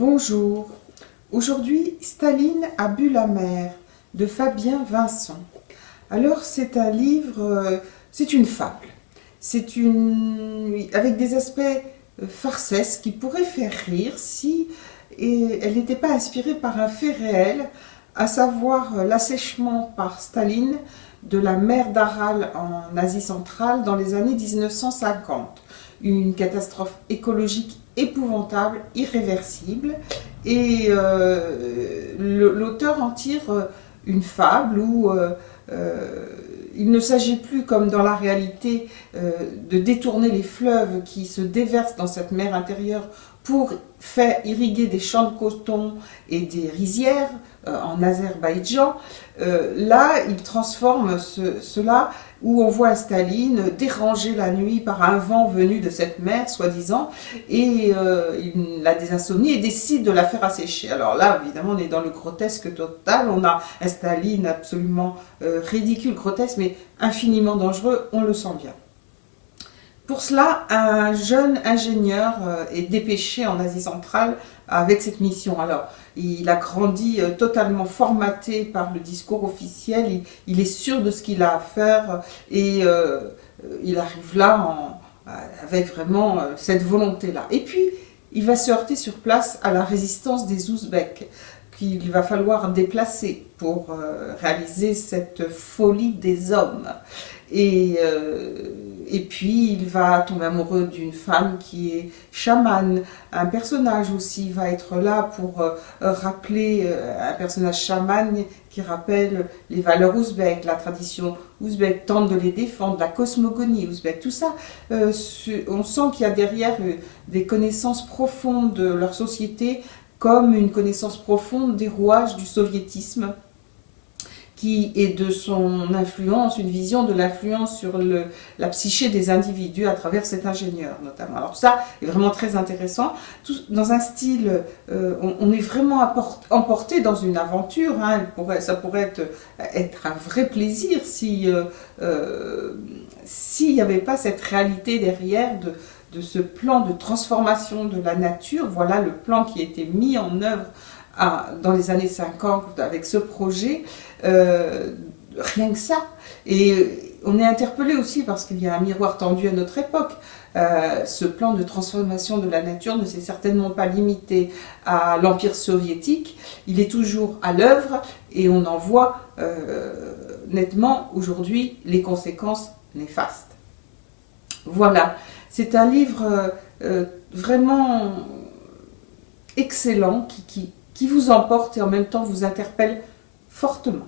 Bonjour. Aujourd'hui, Staline a bu la mer de Fabien Vincent. Alors, c'est un livre, c'est une fable. Avec des aspects farcesques qui pourraient faire rire si elle n'était pas inspirée par un fait réel, à savoir l'assèchement par Staline de la mer d'Aral en Asie centrale dans les années 1950. Une catastrophe écologique épouvantable, irréversible, et l'auteur en tire une fable où il ne s'agit plus, comme dans la réalité, de détourner les fleuves qui se déversent dans cette mer intérieure pour faire irriguer des champs de coton et des rizières en Azerbaïdjan. Là, il transforme cela où on voit Staline dérangé la nuit par un vent venu de cette mer, soi-disant, et il a des insomnies et décide de la faire assécher. Alors là, évidemment, on est dans le grotesque total, on a un Staline absolument ridicule, grotesque, mais infiniment dangereux, on le sent bien. Pour cela, un jeune ingénieur est dépêché en Asie centrale avec cette mission. Alors, il a grandi totalement formaté par le discours officiel, il est sûr de ce qu'il a à faire et il arrive là avec vraiment cette volonté-là. Et puis, il va se heurter sur place à la résistance des Ouzbeks, qu'il va falloir déplacer pour réaliser cette folie des hommes. Et puis il va tomber amoureux d'une femme qui est chamane. Un personnage aussi va être là pour rappeler, un personnage chamane qui rappelle les valeurs ouzbèques, la tradition ouzbèque, tente de les défendre, la cosmogonie ouzbèque, tout ça. On sent qu'il y a derrière des connaissances profondes de leur société, comme une connaissance profonde des rouages du soviétisme, qui est de son influence, une vision de l'influence sur la psyché des individus à travers cet ingénieur notamment. Alors ça est vraiment très intéressant, dans un style, on est vraiment emporté dans une aventure, hein. Ça pourrait être un vrai plaisir s'il n'y avait pas cette réalité derrière de ce plan de transformation de la nature. Voilà le plan qui a été mis en œuvre dans les années 50 avec ce projet, rien que ça. Et on est interpellé aussi parce qu'il y a un miroir tendu à notre époque. Ce plan de transformation de la nature ne s'est certainement pas limité à l'Empire soviétique, il est toujours à l'œuvre et on en voit nettement aujourd'hui les conséquences néfastes. Voilà, c'est un livre vraiment excellent qui vous emporte et en même temps vous interpelle fortement.